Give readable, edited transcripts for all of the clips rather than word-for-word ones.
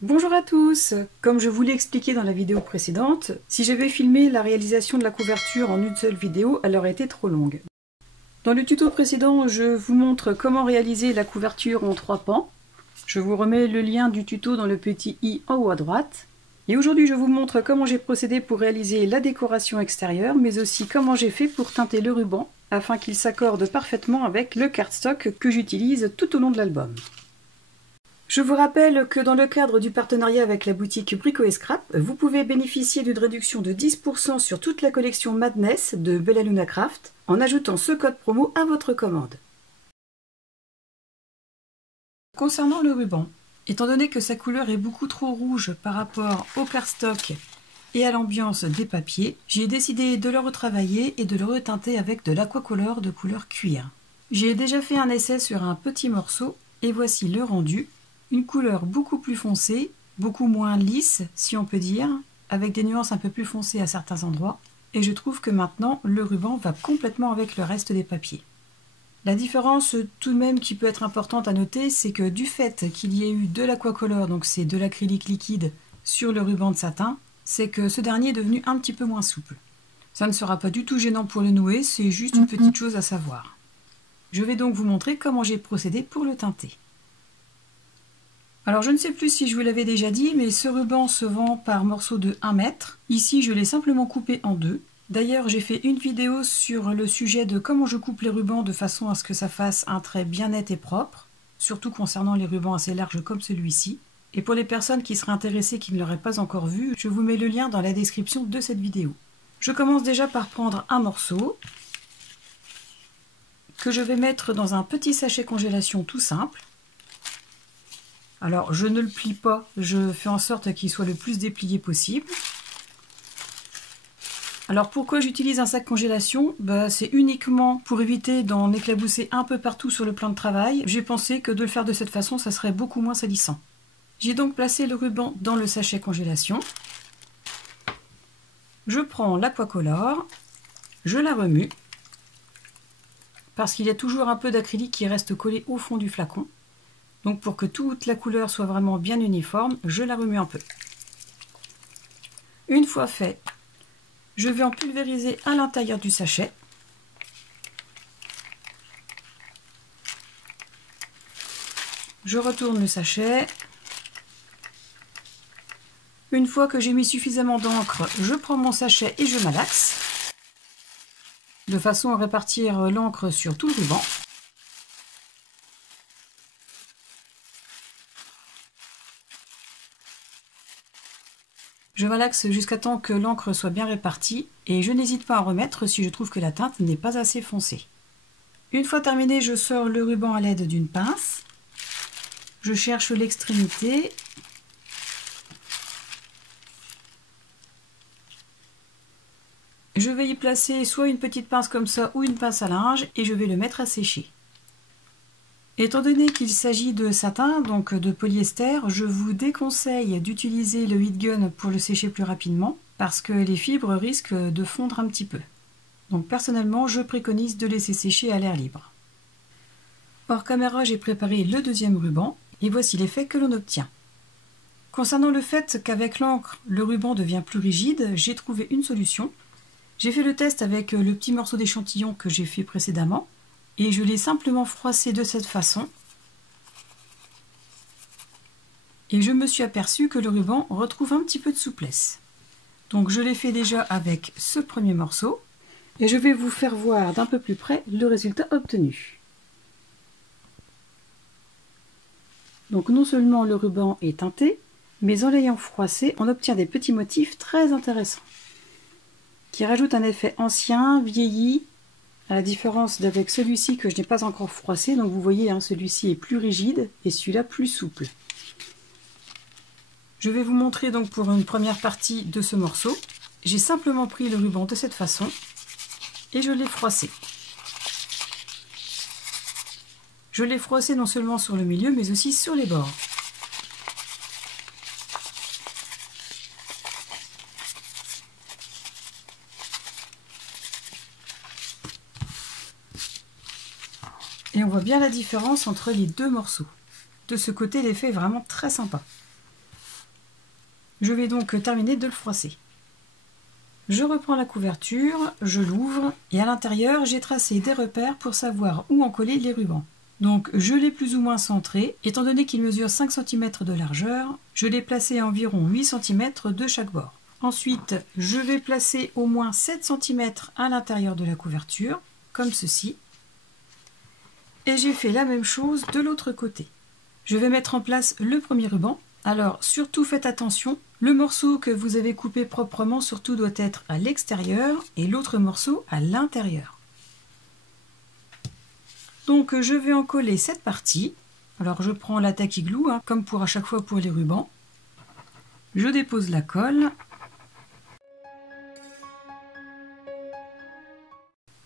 Bonjour à tous! Comme je vous l'ai expliqué dans la vidéo précédente, si j'avais filmé la réalisation de la couverture en une seule vidéo, elle aurait été trop longue. Dans le tuto précédent, je vous montre comment réaliser la couverture en 3 pans. Je vous remets le lien du tuto dans le petit i en haut à droite. Et aujourd'hui, je vous montre comment j'ai procédé pour réaliser la décoration extérieure, mais aussi comment j'ai fait pour teinter le ruban, afin qu'il s'accorde parfaitement avec le cardstock que j'utilise tout au long de l'album. Je vous rappelle que dans le cadre du partenariat avec la boutique Brico & Scrap, vous pouvez bénéficier d'une réduction de 10% sur toute la collection Madness de Bella Luna Craft en ajoutant ce code promo à votre commande. Concernant le ruban, étant donné que sa couleur est beaucoup trop rouge par rapport au cardstock et à l'ambiance des papiers, j'ai décidé de le retravailler et de le reteinter avec de l'aquacolor de couleur cuir. J'ai déjà fait un essai sur un petit morceau et voici le rendu. Une couleur beaucoup plus foncée, beaucoup moins lisse si on peut dire, avec des nuances un peu plus foncées à certains endroits, et je trouve que maintenant le ruban va complètement avec le reste des papiers. La différence tout de même qui peut être importante à noter, c'est que du fait qu'il y ait eu de l'aquacolor, donc c'est de l'acrylique liquide, sur le ruban de satin, c'est que ce dernier est devenu un petit peu moins souple. Ça ne sera pas du tout gênant pour le nouer, c'est juste une petite chose à savoir. Je vais donc vous montrer comment j'ai procédé pour le teinter. Alors je ne sais plus si je vous l'avais déjà dit, mais ce ruban se vend par morceaux de 1 mètre. Ici je l'ai simplement coupé en deux. D'ailleurs j'ai fait une vidéo sur le sujet de comment je coupe les rubans de façon à ce que ça fasse un trait bien net et propre, surtout concernant les rubans assez larges comme celui-ci. Et pour les personnes qui seraient intéressées qui ne l'auraient pas encore vu, je vous mets le lien dans la description de cette vidéo. Je commence déjà par prendre un morceau que je vais mettre dans un petit sachet congélation tout simple. Alors je ne le plie pas, je fais en sorte qu'il soit le plus déplié possible. Alors pourquoi j'utilise un sac congélation? C'est uniquement pour éviter d'en éclabousser un peu partout sur le plan de travail. J'ai pensé que de le faire de cette façon, ça serait beaucoup moins salissant. J'ai donc placé le ruban dans le sachet congélation. Je prends l'aquacolor, je la remue, parce qu'il y a toujours un peu d'acrylique qui reste collé au fond du flacon. Donc pour que toute la couleur soit vraiment bien uniforme, je la remue un peu. Une fois fait, je vais en pulvériser à l'intérieur du sachet. Je retourne le sachet. Une fois que j'ai mis suffisamment d'encre, je prends mon sachet et je malaxe, de façon à répartir l'encre sur tout le ruban. Je malaxe jusqu'à temps que l'encre soit bien répartie et je n'hésite pas à remettre si je trouve que la teinte n'est pas assez foncée. Une fois terminé, je sors le ruban à l'aide d'une pince. Je cherche l'extrémité. Je vais y placer soit une petite pince comme ça ou une pince à linge et je vais le mettre à sécher. Étant donné qu'il s'agit de satin, donc de polyester, je vous déconseille d'utiliser le heat gun pour le sécher plus rapidement parce que les fibres risquent de fondre un petit peu. Donc personnellement, je préconise de laisser sécher à l'air libre. Hors caméra, j'ai préparé le deuxième ruban et voici l'effet que l'on obtient. Concernant le fait qu'avec l'encre, le ruban devient plus rigide, j'ai trouvé une solution. J'ai fait le test avec le petit morceau d'échantillon que j'ai fait précédemment. Et je l'ai simplement froissé de cette façon. Et je me suis aperçue que le ruban retrouve un petit peu de souplesse. Donc je l'ai fait déjà avec ce premier morceau. Et je vais vous faire voir d'un peu plus près le résultat obtenu. Donc non seulement le ruban est teinté, mais en l'ayant froissé, on obtient des petits motifs très intéressants. Qui rajoutent un effet ancien, vieilli, à la différence d'avec celui-ci que je n'ai pas encore froissé. Donc vous voyez, celui-ci est plus rigide et celui-là plus souple. Je vais vous montrer donc pour une première partie de ce morceau. J'ai simplement pris le ruban de cette façon et je l'ai froissé. Je l'ai froissé non seulement sur le milieu mais aussi sur les bords. Et on voit bien la différence entre les deux morceaux. De ce côté, l'effet est vraiment très sympa. Je vais donc terminer de le froisser. Je reprends la couverture, je l'ouvre et à l'intérieur j'ai tracé des repères pour savoir où en coller les rubans. Donc je l'ai plus ou moins centré, étant donné qu'il mesure 5 cm de largeur, je l'ai placé à environ 8 cm de chaque bord. Ensuite, je vais placer au moins 7 cm à l'intérieur de la couverture, comme ceci. Et j'ai fait la même chose de l'autre côté. Je vais mettre en place le premier ruban. Alors surtout faites attention, le morceau que vous avez coupé proprement surtout doit être à l'extérieur et l'autre morceau à l'intérieur. Donc je vais en coller cette partie. Alors je prends la tacky glue, comme pour à chaque fois pour les rubans. Je dépose la colle.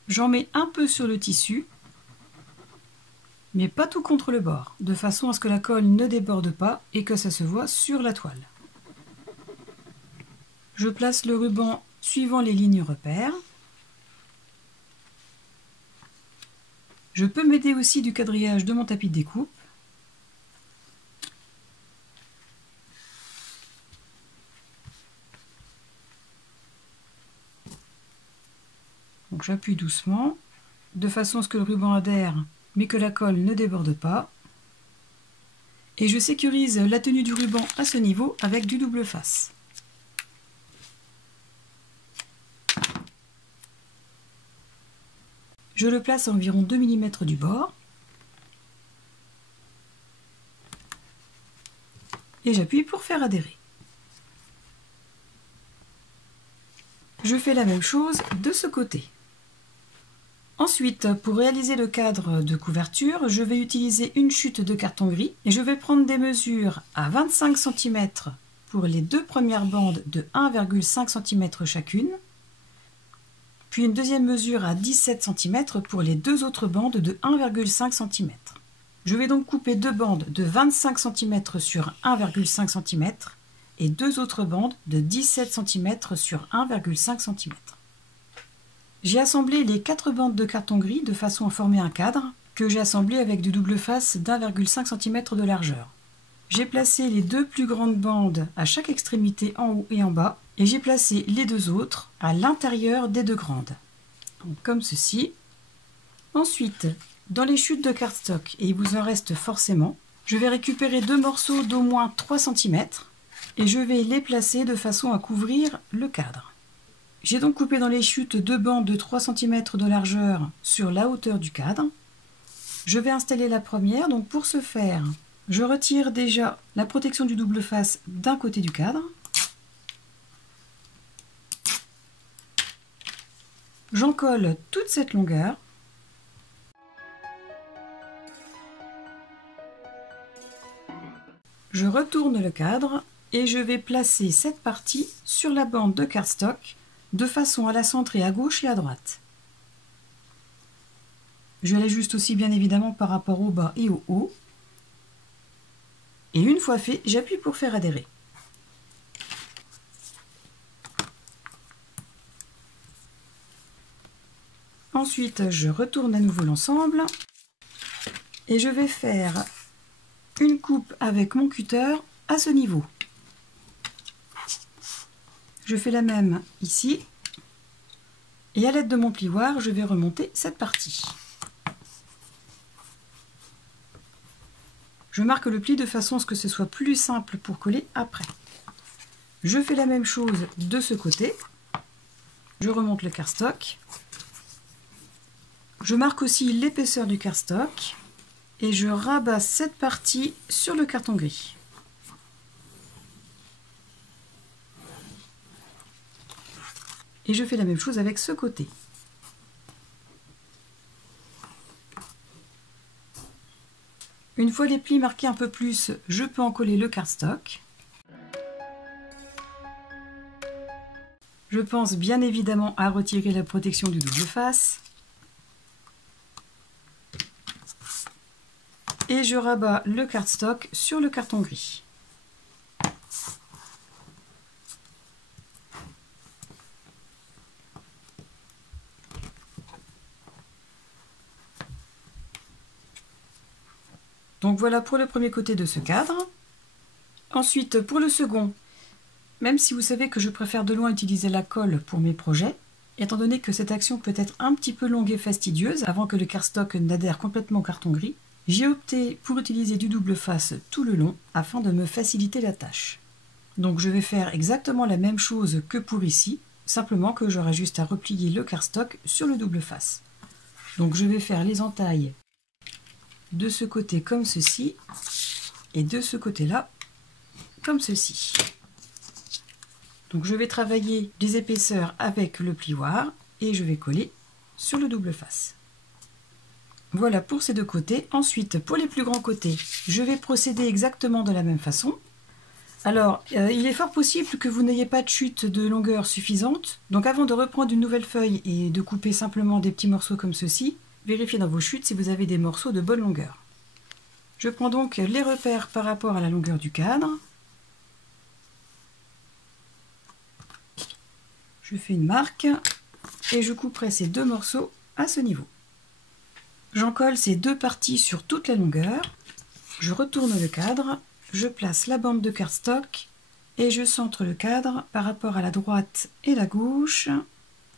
J'en mets un peu sur le tissu, mais pas tout contre le bord, de façon à ce que la colle ne déborde pas et que ça se voit sur la toile. Je place le ruban suivant les lignes repères. Je peux m'aider aussi du quadrillage de mon tapis de découpe. Donc j'appuie doucement, de façon à ce que le ruban adhère, mais que la colle ne déborde pas. Et je sécurise la tenue du ruban à ce niveau avec du double face. Je le place à environ 2 mm du bord. Et j'appuie pour faire adhérer. Je fais la même chose de ce côté. Ensuite, pour réaliser le cadre de couverture, je vais utiliser une chute de carton gris et je vais prendre des mesures à 25 cm pour les deux premières bandes de 1,5 cm chacune, puis une deuxième mesure à 17 cm pour les deux autres bandes de 1,5 cm. Je vais donc couper deux bandes de 25 cm sur 1,5 cm et deux autres bandes de 17 cm sur 1,5 cm. J'ai assemblé les 4 bandes de carton gris de façon à former un cadre que j'ai assemblé avec du double face d'1,5 cm de largeur. J'ai placé les deux plus grandes bandes à chaque extrémité en haut et en bas et j'ai placé les deux autres à l'intérieur des deux grandes. Donc, comme ceci. Ensuite, dans les chutes de cardstock, et il vous en reste forcément, je vais récupérer deux morceaux d'au moins 3 cm et je vais les placer de façon à couvrir le cadre. J'ai donc coupé dans les chutes deux bandes de 3 cm de largeur sur la hauteur du cadre. Je vais installer la première, donc pour ce faire, je retire déjà la protection du double face d'un côté du cadre. J'en colle toute cette longueur. Je retourne le cadre et je vais placer cette partie sur la bande de cardstock de façon à la centrer à gauche et à droite. Je l'ajuste aussi bien évidemment par rapport au bas et au haut. Et une fois fait, j'appuie pour faire adhérer. Ensuite, je retourne à nouveau l'ensemble et je vais faire une coupe avec mon cutter à ce niveau. Je fais la même ici et à l'aide de mon plioir, je vais remonter cette partie. Je marque le pli de façon à ce que ce soit plus simple pour coller après. Je fais la même chose de ce côté. Je remonte le cardstock. Je marque aussi l'épaisseur du cardstock et je rabats cette partie sur le carton gris. Et je fais la même chose avec ce côté. Une fois les plis marqués un peu plus, je peux en coller le cardstock. Je pense bien évidemment à retirer la protection du double face. Et je rabats le cardstock sur le carton gris. Donc voilà pour le premier côté de ce cadre. Ensuite, pour le second, même si vous savez que je préfère de loin utiliser la colle pour mes projets, étant donné que cette action peut être un petit peu longue et fastidieuse avant que le cardstock n'adhère complètement au carton gris, j'ai opté pour utiliser du double face tout le long afin de me faciliter la tâche. Donc je vais faire exactement la même chose que pour ici, simplement que j'aurai juste à replier le cardstock sur le double face. Donc je vais faire les entailles de ce côté comme ceci et de ce côté-là comme ceci. Donc je vais travailler les épaisseurs avec le plioir et je vais coller sur le double face. Voilà pour ces deux côtés. Ensuite, pour les plus grands côtés, je vais procéder exactement de la même façon. Alors, il est fort possible que vous n'ayez pas de chute de longueur suffisante. Donc avant de reprendre une nouvelle feuille et de couper simplement des petits morceaux comme ceci, vérifiez dans vos chutes si vous avez des morceaux de bonne longueur. Je prends donc les repères par rapport à la longueur du cadre. Je fais une marque et je couperai ces deux morceaux à ce niveau. J'en colle ces deux parties sur toute la longueur. Je retourne le cadre. Je place la bande de cardstock et je centre le cadre par rapport à la droite et la gauche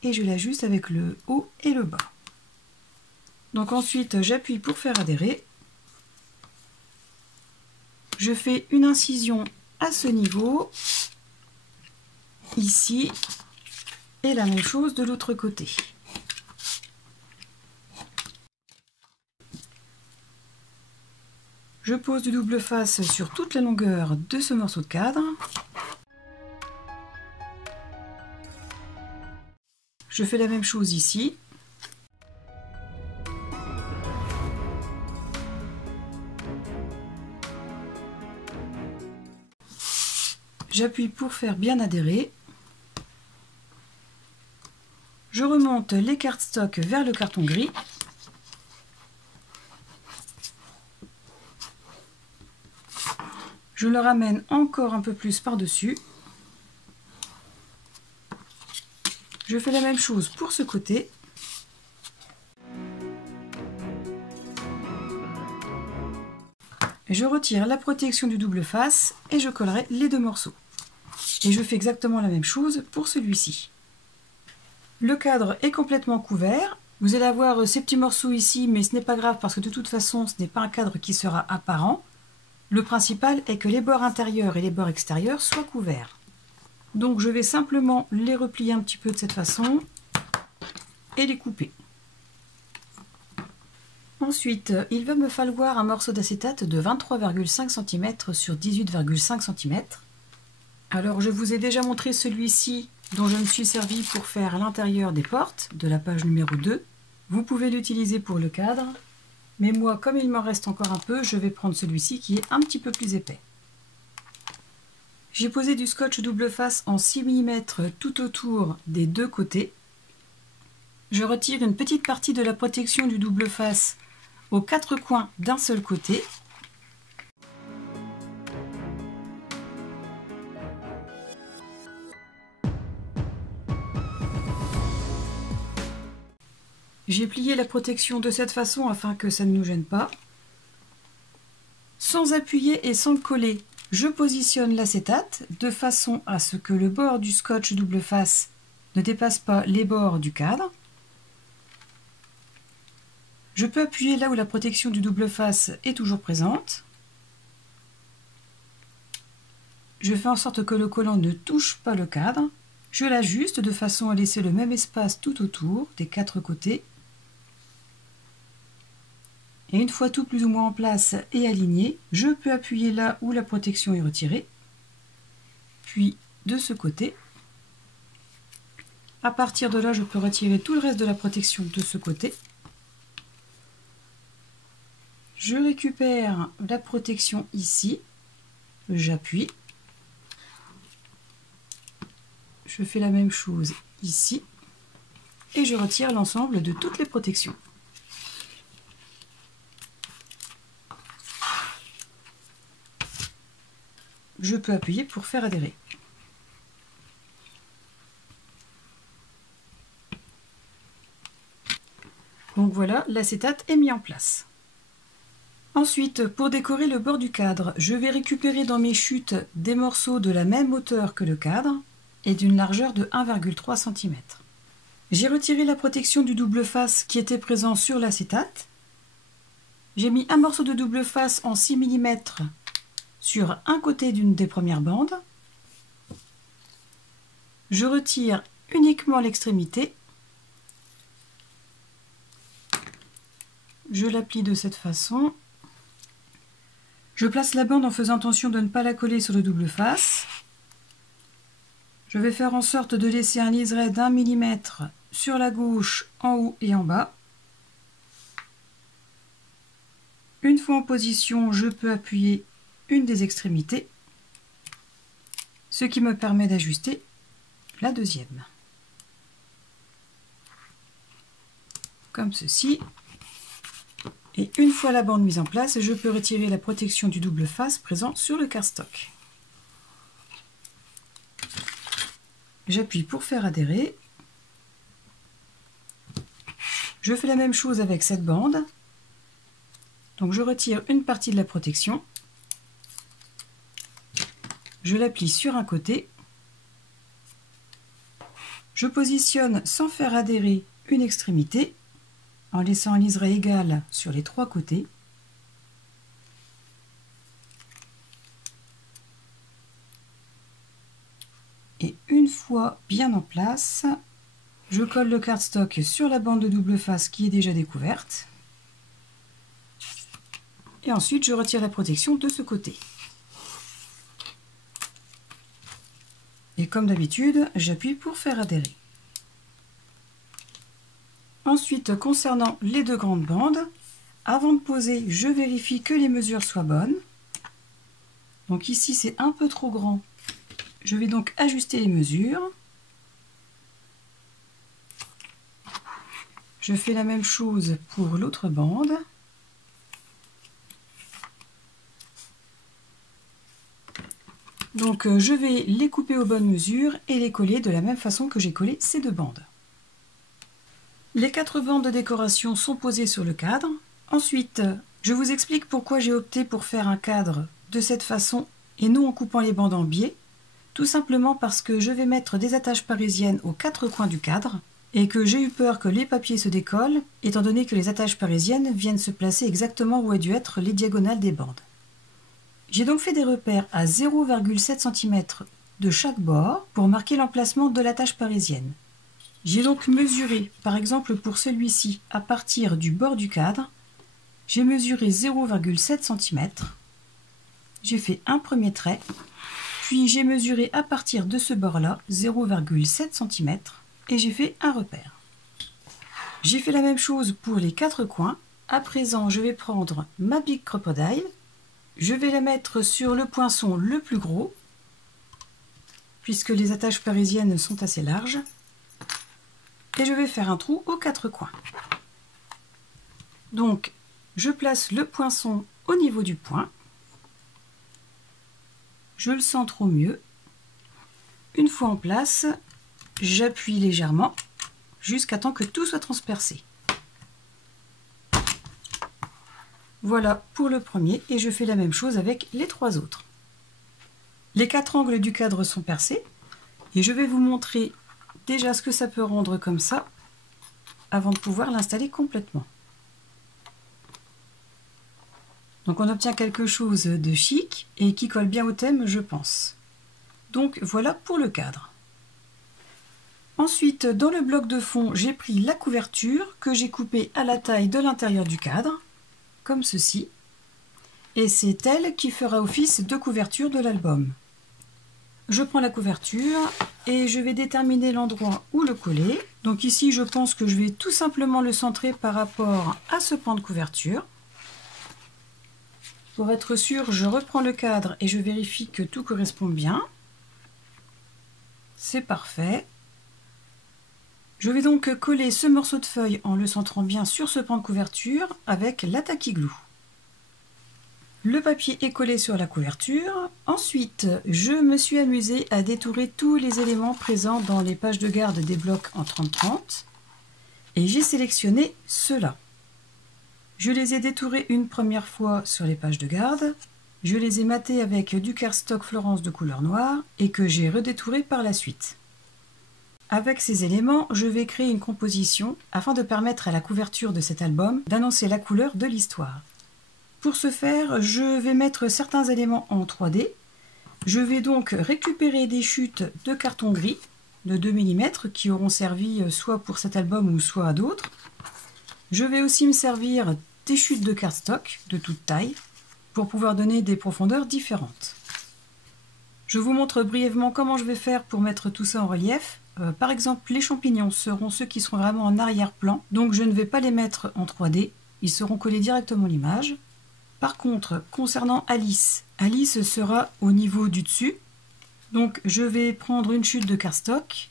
et je l'ajuste avec le haut et le bas. Donc ensuite j'appuie pour faire adhérer. Je fais une incision à ce niveau, ici, et la même chose de l'autre côté. Je pose du double face sur toute la longueur de ce morceau de cadre. Je fais la même chose ici. J'appuie pour faire bien adhérer. Je remonte les cardstocks vers le carton gris. Je le ramène encore un peu plus par-dessus. Je fais la même chose pour ce côté. Je retire la protection du double face et je collerai les deux morceaux. Et je fais exactement la même chose pour celui-ci. Le cadre est complètement couvert. Vous allez avoir ces petits morceaux ici, mais ce n'est pas grave parce que de toute façon, ce n'est pas un cadre qui sera apparent. Le principal est que les bords intérieurs et les bords extérieurs soient couverts. Donc je vais simplement les replier un petit peu de cette façon et les couper. Ensuite, il va me falloir un morceau d'acétate de 23,5 cm sur 18,5 cm. Alors je vous ai déjà montré celui-ci dont je me suis servi pour faire l'intérieur des portes de la page numéro 2. Vous pouvez l'utiliser pour le cadre. Mais moi, comme il m'en reste encore un peu, je vais prendre celui-ci qui est un petit peu plus épais. J'ai posé du scotch double face en 6 mm tout autour des deux côtés. Je retire une petite partie de la protection du double face aux quatre coins d'un seul côté. J'ai plié la protection de cette façon afin que ça ne nous gêne pas. Sans appuyer et sans coller, je positionne l'acétate de façon à ce que le bord du scotch double face ne dépasse pas les bords du cadre. Je peux appuyer là où la protection du double face est toujours présente. Je fais en sorte que le collant ne touche pas le cadre. Je l'ajuste de façon à laisser le même espace tout autour des quatre côtés. Et une fois tout plus ou moins en place et aligné, je peux appuyer là où la protection est retirée. Puis de ce côté. À partir de là, je peux retirer tout le reste de la protection de ce côté. Je récupère la protection ici. J'appuie. Je fais la même chose ici. Et je retire l'ensemble de toutes les protections. Je peux appuyer pour faire adhérer. Donc voilà, l'acétate est mis en place. Ensuite, pour décorer le bord du cadre, je vais récupérer dans mes chutes des morceaux de la même hauteur que le cadre et d'une largeur de 1,3 cm. J'ai retiré la protection du double face qui était présent sur l'acétate. J'ai mis un morceau de double face en 6 mm sur un côté d'une des premières bandes. Je retire uniquement l'extrémité. Je l'applique de cette façon. Je place la bande en faisant attention de ne pas la coller sur le double face. Je vais faire en sorte de laisser un liseré d'1 mm sur la gauche, en haut et en bas. Une fois en position, je peux appuyer une des extrémités, ce qui me permet d'ajuster la deuxième. Comme ceci. Et une fois la bande mise en place, je peux retirer la protection du double face présent sur le cardstock. J'appuie pour faire adhérer. Je fais la même chose avec cette bande. Donc je retire une partie de la protection. Je l'applique sur un côté. Je positionne sans faire adhérer une extrémité, en laissant un liseré égal sur les trois côtés. Et une fois bien en place, je colle le cardstock sur la bande de double face qui est déjà découverte. Et ensuite, je retire la protection de ce côté. Et comme d'habitude, j'appuie pour faire adhérer. Ensuite, concernant les deux grandes bandes, avant de poser, je vérifie que les mesures soient bonnes. Donc ici, c'est un peu trop grand. Je vais donc ajuster les mesures. Je fais la même chose pour l'autre bande. Donc je vais les couper aux bonnes mesures et les coller de la même façon que j'ai collé ces deux bandes. Les 4 bandes de décoration sont posées sur le cadre. Ensuite, je vous explique pourquoi j'ai opté pour faire un cadre de cette façon et non en coupant les bandes en biais. Tout simplement parce que je vais mettre des attaches parisiennes aux 4 coins du cadre et que j'ai eu peur que les papiers se décollent, étant donné que les attaches parisiennes viennent se placer exactement où aient dû être les diagonales des bandes. J'ai donc fait des repères à 0,7 cm de chaque bord pour marquer l'emplacement de l'attache parisienne. J'ai donc mesuré, par exemple pour celui-ci, à partir du bord du cadre, j'ai mesuré 0,7 cm, j'ai fait un premier trait, puis j'ai mesuré à partir de ce bord-là 0,7 cm et j'ai fait un repère. J'ai fait la même chose pour les 4 coins. À présent, je vais prendre ma Big Crocodile, je vais la mettre sur le poinçon le plus gros, puisque les attaches parisiennes sont assez larges. Et je vais faire un trou aux 4 coins. Donc, je place le poinçon au niveau du point. Je le centre au mieux. Une fois en place, j'appuie légèrement jusqu'à temps que tout soit transpercé. Voilà pour le premier et je fais la même chose avec les 3 autres. Les 4 angles du cadre sont percés et je vais vous montrer déjà ce que ça peut rendre comme ça avant de pouvoir l'installer complètement. Donc on obtient quelque chose de chic et qui colle bien au thème, je pense. Donc voilà pour le cadre. Ensuite, dans le bloc de fond, j'ai pris la couverture que j'ai coupée à la taille de l'intérieur du cadre, comme ceci. Et c'est elle qui fera office de couverture de l'album. Je prends la couverture et je vais déterminer l'endroit où le coller. Donc ici, je pense que je vais tout simplement le centrer par rapport à ce pan de couverture. Pour être sûr, je reprends le cadre et je vérifie que tout correspond bien. C'est parfait. Je vais donc coller ce morceau de feuille en le centrant bien sur ce pan de couverture avec la tacky glue. Le papier est collé sur la couverture. Ensuite, je me suis amusée à détourer tous les éléments présents dans les pages de garde des blocs en 30-30 et j'ai sélectionné ceux-là. Je les ai détourés une première fois sur les pages de garde. Je les ai matés avec du cardstock Florence de couleur noire et que j'ai redétouré par la suite. Avec ces éléments, je vais créer une composition afin de permettre à la couverture de cet album d'annoncer la couleur de l'histoire. Pour ce faire, je vais mettre certains éléments en 3D. Je vais donc récupérer des chutes de carton gris de 2 mm qui auront servi soit pour cet album ou soit à d'autres. Je vais aussi me servir des chutes de cardstock de toute taille pour pouvoir donner des profondeurs différentes. Je vous montre brièvement comment je vais faire pour mettre tout ça en relief. Par exemple, les champignons seront ceux qui seront vraiment en arrière-plan, donc je ne vais pas les mettre en 3D, ils seront collés directement à l'image. Par contre, concernant Alice, Alice sera au niveau du dessus, donc je vais prendre une chute de cardstock,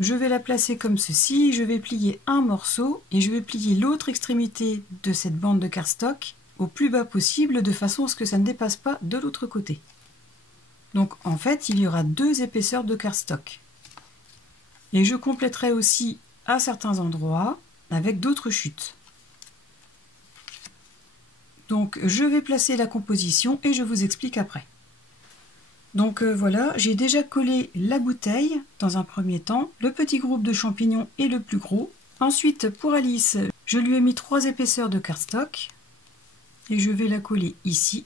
je vais la placer comme ceci, je vais plier un morceau et je vais plier l'autre extrémité de cette bande de cardstock au plus bas possible de façon à ce que ça ne dépasse pas de l'autre côté. Donc en fait, il y aura 2 épaisseurs de cardstock. Et je compléterai aussi à certains endroits avec d'autres chutes. Donc je vais placer la composition et je vous explique après. Donc voilà, j'ai déjà collé la bouteille dans un premier temps, le petit groupe de champignons et le plus gros. Ensuite pour Alice, je lui ai mis 3 épaisseurs de cardstock et je vais la coller ici.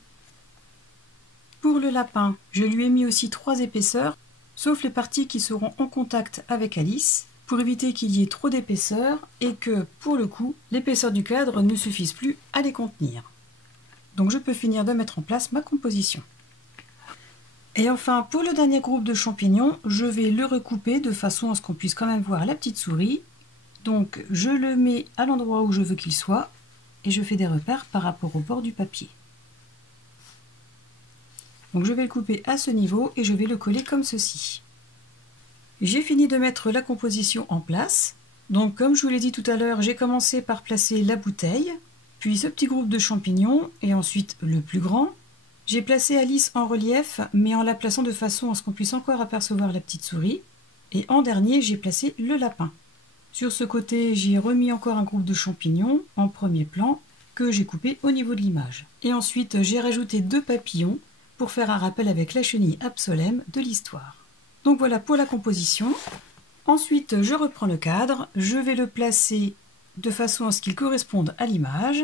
Pour le lapin, je lui ai mis aussi 3 épaisseurs, sauf les parties qui seront en contact avec Alice, pour éviter qu'il y ait trop d'épaisseur et que, pour le coup, l'épaisseur du cadre ne suffise plus à les contenir. Donc je peux finir de mettre en place ma composition. Et enfin, pour le dernier groupe de champignons, je vais le recouper de façon à ce qu'on puisse quand même voir la petite souris. Donc je le mets à l'endroit où je veux qu'il soit et je fais des repères par rapport au bord du papier. Donc je vais le couper à ce niveau et je vais le coller comme ceci. J'ai fini de mettre la composition en place. Donc comme je vous l'ai dit tout à l'heure, j'ai commencé par placer la bouteille, puis ce petit groupe de champignons et ensuite le plus grand. J'ai placé Alice en relief mais en la plaçant de façon à ce qu'on puisse encore apercevoir la petite souris. Et en dernier, j'ai placé le lapin. Sur ce côté, j'ai remis encore un groupe de champignons en premier plan que j'ai coupé au niveau de l'image. Et ensuite, j'ai rajouté 2 papillons pour faire un rappel avec la chenille Absolem de l'histoire. Donc voilà pour la composition. Ensuite, je reprends le cadre, je vais le placer de façon à ce qu'il corresponde à l'image,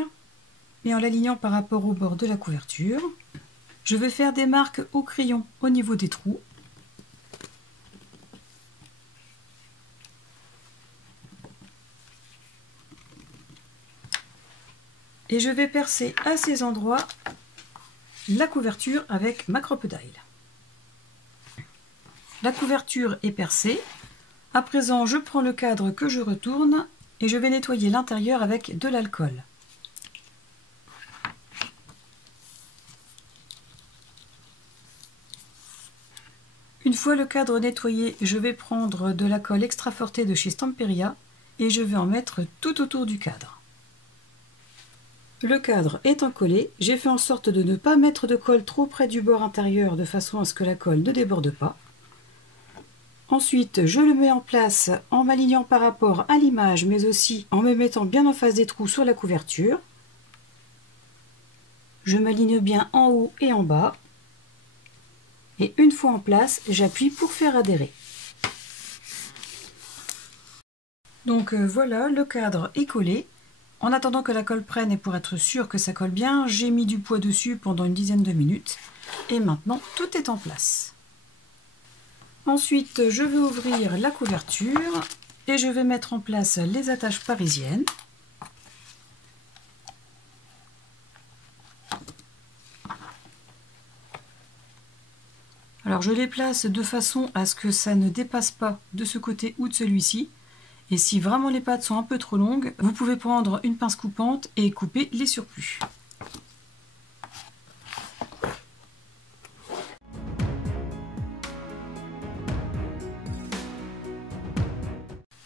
et en l'alignant par rapport au bord de la couverture. Je vais faire des marques au crayon au niveau des trous. Et je vais percer à ces endroits la couverture avec ma crocodile. La couverture est percée. À présent, je prends le cadre que je retourne et je vais nettoyer l'intérieur avec de l'alcool. Une fois le cadre nettoyé, je vais prendre de la colle extra forte de chez Stamperia et je vais en mettre tout autour du cadre. Le cadre étant collé, j'ai fait en sorte de ne pas mettre de colle trop près du bord intérieur de façon à ce que la colle ne déborde pas. Ensuite, je le mets en place en m'alignant par rapport à l'image, mais aussi en me mettant bien en face des trous sur la couverture. Je m'aligne bien en haut et en bas. Et une fois en place, j'appuie pour faire adhérer. Donc voilà, le cadre est collé. En attendant que la colle prenne et pour être sûr que ça colle bien, j'ai mis du poids dessus pendant une dizaine de minutes. Et maintenant, tout est en place. Ensuite, je vais ouvrir la couverture et je vais mettre en place les attaches parisiennes. Alors je les place de façon à ce que ça ne dépasse pas de ce côté ou de celui-ci. Et si vraiment les pattes sont un peu trop longues, vous pouvez prendre une pince coupante et couper les surplus.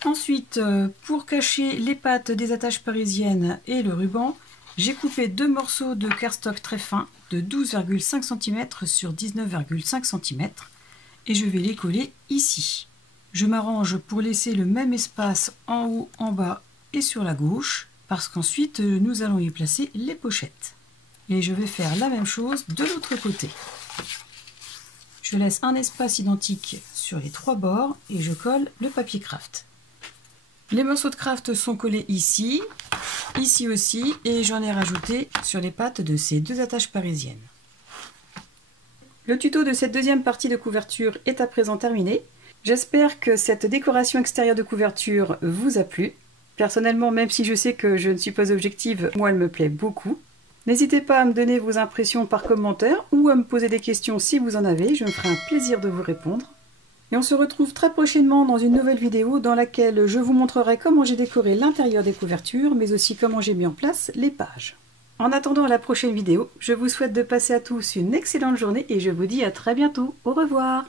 Ensuite, pour cacher les pattes des attaches parisiennes et le ruban, j'ai coupé 2 morceaux de cardstock très fin de 12,5 cm sur 19,5 cm et je vais les coller ici. Je m'arrange pour laisser le même espace en haut, en bas et sur la gauche. parce qu'ensuite nous allons y placer les pochettes. Et je vais faire la même chose de l'autre côté. Je laisse un espace identique sur les 3 bords et je colle le papier craft. Les morceaux de craft sont collés ici, ici aussi, et j'en ai rajouté sur les pattes de ces 2 attaches parisiennes. Le tuto de cette deuxième partie de couverture est à présent terminé. J'espère que cette décoration extérieure de couverture vous a plu. Personnellement, même si je sais que je ne suis pas objective, moi elle me plaît beaucoup. N'hésitez pas à me donner vos impressions par commentaire ou à me poser des questions si vous en avez, je me ferai un plaisir de vous répondre. Et on se retrouve très prochainement dans une nouvelle vidéo dans laquelle je vous montrerai comment j'ai décoré l'intérieur des couvertures, mais aussi comment j'ai mis en place les pages. En attendant la prochaine vidéo, je vous souhaite de passer à tous une excellente journée et je vous dis à très bientôt. Au revoir!